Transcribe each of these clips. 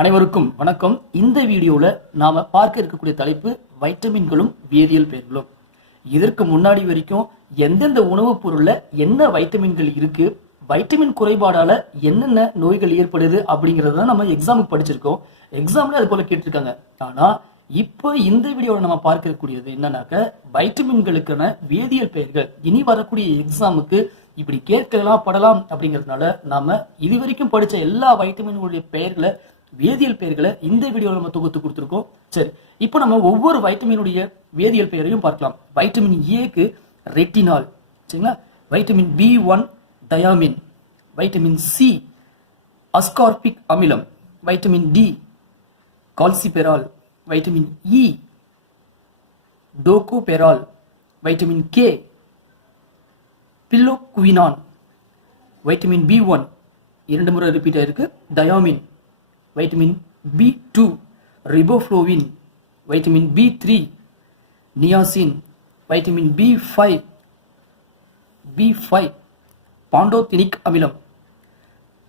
அனைவருக்கும் வணக்கம். இந்த வீடியோவில் நாம பார்க்க இருக்கக்கூடிய தலைப்பு வைட்டமின்களும் வேதியியல் பெயர்களும். இதற்கு முன்னாடி வரைக்கும் எந்தெந்த உணவுப் பொருள்ல என்ன வைட்டமின்கள் இருக்கு வைட்டமின் குறைபாடால என்னென்ன நோய்கள் ஏற்படுது அப்படிங்கறத நம்ம எக்ஸாமுக்கு படிச்சிருக்கோம். எக்ஸாம்ல அது போல கேட்டிருக்காங்க. ஆனா இப்போ இந்த வீடியோவில் நம்ம பார்க்கக்கூடியது என்னன்னாக்க வைட்டமின்களுக்கான வேதியியல் பெயர்கள். இனி வரக்கூடிய எக்ஸாமுக்கு இப்படி கேட்கலாம் படலாம் அப்படிங்கிறதுனால நாம இது வரைக்கும் படிச்ச எல்லா வைட்டமின்களுடைய பெயர்களை வேதியியல் பெயர்களை இந்த வீடியோவில் நம்ம தொகுத்து கொடுத்துருக்கோம். சரி இப்போ நம்ம ஒவ்வொரு வைட்டமினுடைய வேதியியல் பெயரையும் பார்க்கலாம். வைட்டமின் ஏக்கு ரெட்டினால் சரிங்களா? Vitamin B one thiamine vitamin C ascorbic அமிலம் vitamin D calciferol vitamin e E tocopherol vitamin K phylloquinone vitamin B one இரண்டு முறை ரிப்பீட் ஆயிருக்கு. Thiamine vitamin B two riboflavin vitamin B three niacin vitamin B five B five pantothenic அமிலம்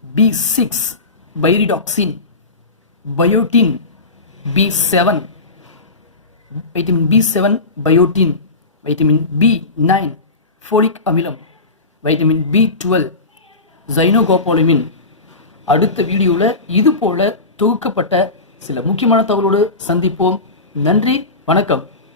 B six pyridoxine biotin B seven vitamin B seven biotin அடுத்த வீடியோவில் இது போல தொகுக்கப்பட்ட சில முக்கியமான தகவலோடு சந்திப்போம். நன்றி வணக்கம்.